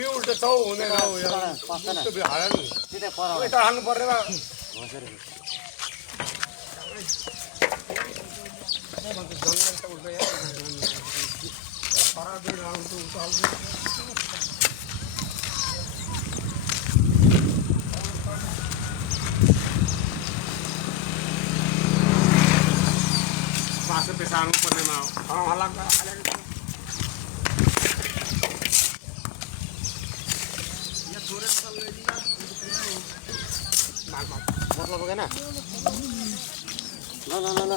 बिउट त छौ हुँदैन हौ यार त्यो बिउ हाल्नु सिधै पर यता हाल्नु पर्नेमा पैसा हाल्नु पर्नेमा हल्ला मतलब भएन ल ल ल ल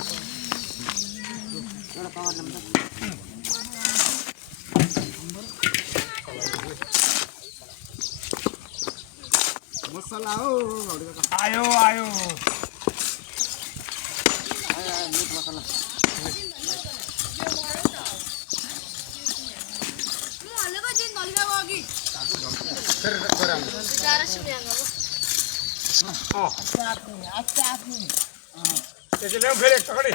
एउटा पावर नम्बर मसला हो आयो आयो मिट मसला त्यसले फेरि एक टकडी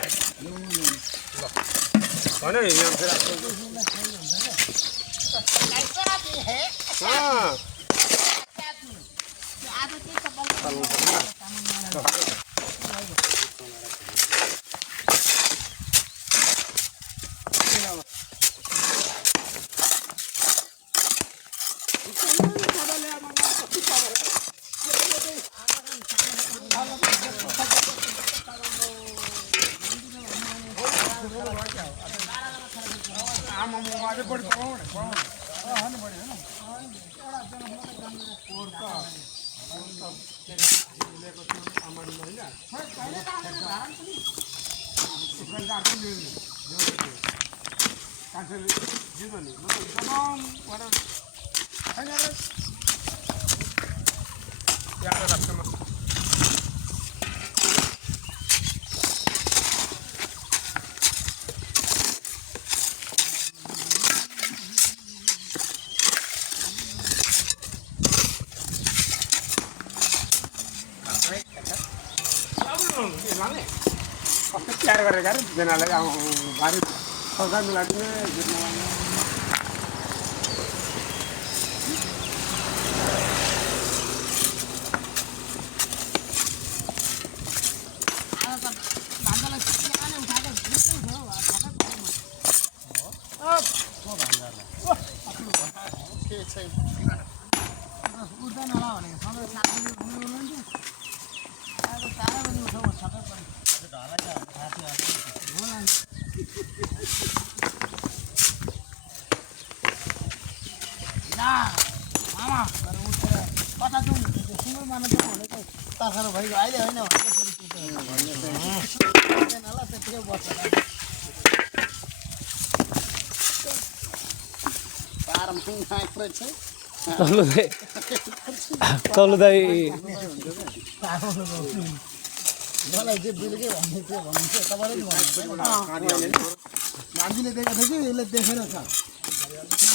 भने यहाँ फेरि तयार गरेका बेनालाई अब भारी सरकार मिलाइदिने भइगयो अहिले होइन तल्लो दाइ मलाई चाहिँ बिलकै भन्ने थियो भन्नुहुन्छ तपाईँले मान्छेले देखेको थियो कि यसले देखेर छ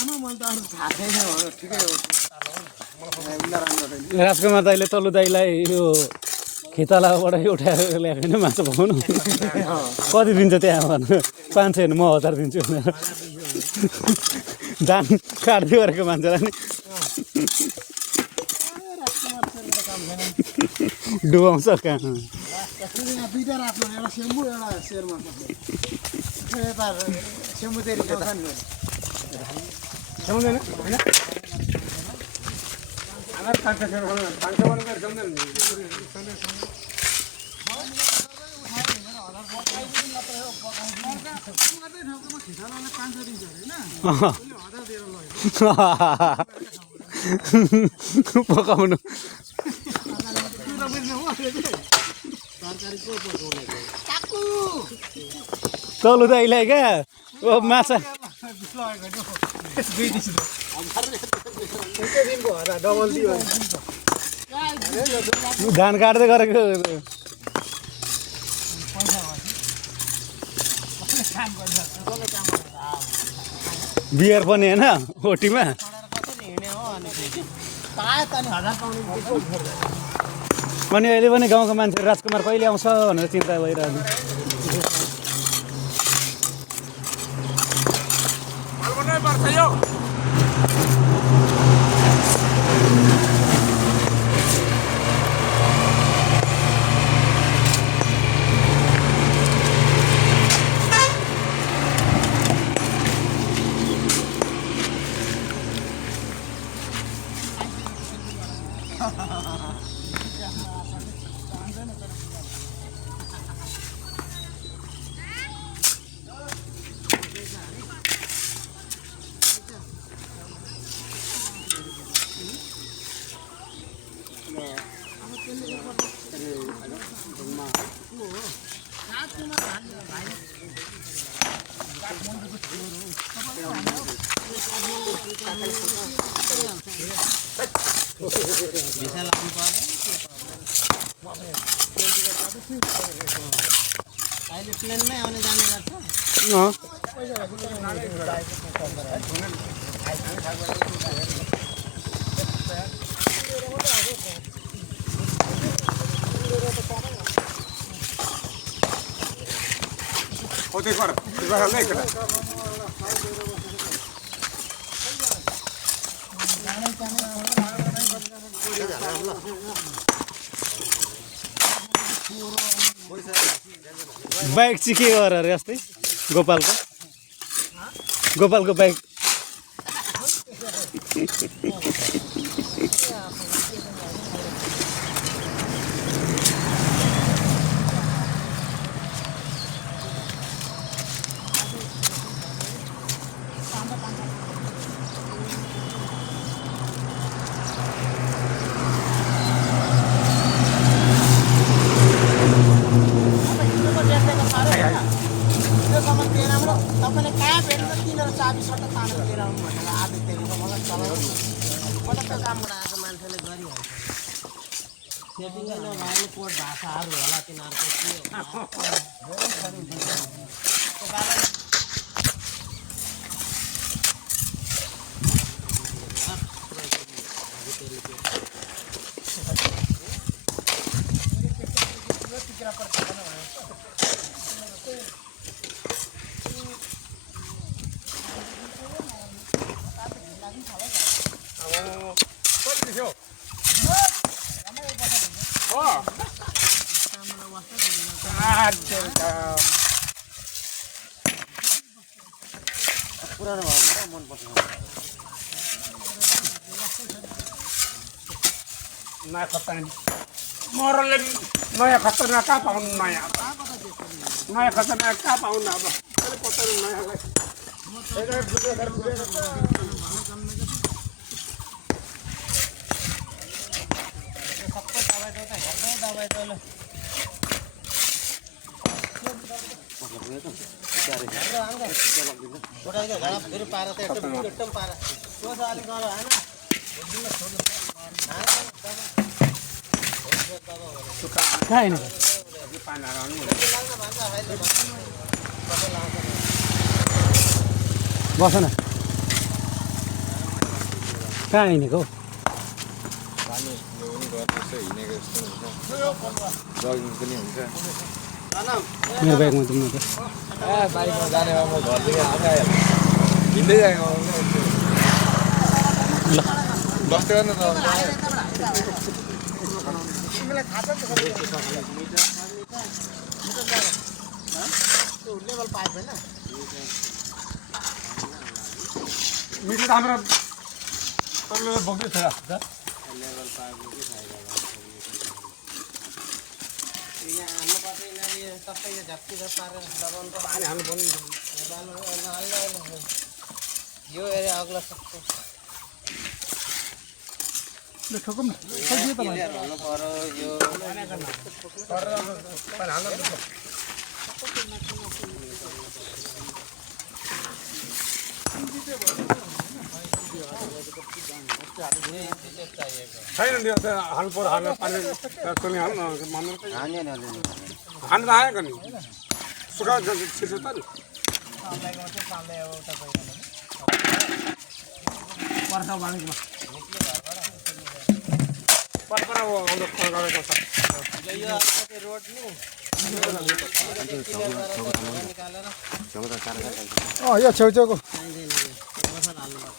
आमा मलाई त अरू थाहा छैन ठिकै हो राजकुमार दाइले तल्लो दाइलाई यो खेतालाबाट उठाएर ल्याएको होइन माछा पकाउनु कति दिन्छ त्यहाँ भन्नु 500 होइन म 1000 दिन्छु भनेर धान काट्दै गरेको मान्छेलाई नि डुबाउँछ कहाँ दुईटा राख्नु एउटा सेम्बु एउटा सेरमा यता सेम्बु तेरी खान्छ नि सम्झँदैन होइन आधार कार्ड पकाउनु तल्लो दाइलाई क्या माछा धान काट्दै गरेको बियर पनि होइन ओटीमा अनि अहिले पनि गाउँको मान्छे राजकुमार कहिले आउँछ भनेर चिन्ता भइरहन्छ पर्छ यो अहिले प्लेनमै आउने जाने गर्छ Ote kor, ibarat lagi kita. Bike चाहिँ के गर अरे अस्ति गोपालको बाइक तपाईँले कहाँ भेट्नु तिनीहरू चाबी सट्ट तानेर लिएर आउनु भनेर आदेश दिएको मलाई चलाउनु मलाई त्यो कामबाट आएको मान्छेले गरिहाल्छ सेटिङै नभए कोड भाषाहरू होला तिनीहरूको पुरानो भएको मनपर्छ नयाँ खतरनाक मरले नयाँ खतरनाक कहाँ पाउनु नयाँ खतरनाक कहाँ पाउनु अब कहिले पत्ता नयाँलाई फेरि पारा त एकदम पारा त्यो त अलिक गरो होइन कहाँ हिँडेको बस न कहाँ हिँडेको मेरो बाइकमा तिम्रो त बाइकमा जाने म घरदेखि आउँदा हिँड्दै गएको बस्दै गर्नु त तिमीलाई थाहा छ त्यो लेभल पाइप होइन मिठो त हाम्रो तल्लो बोक्दै छ लेभल पाइप यहाँ हाल्नुपर्छ यिनीहरू सबै यो झप्की पारेर दबाउनु पर्छ पानी हाल्नु पर्ने यो एरिया अग्लो सक्छ ठोकौँ न हुनु पर्यो यो छैन नि हाल्नु पर्यो हाल्नु पानी हाल्नु हाल्नु त आएको नि सुका छिर्छ त नि पर्छ बानीमा परपर आउँदो गरेको छ यो रोड नि यो छेउछेउको हाल्नु पर्छ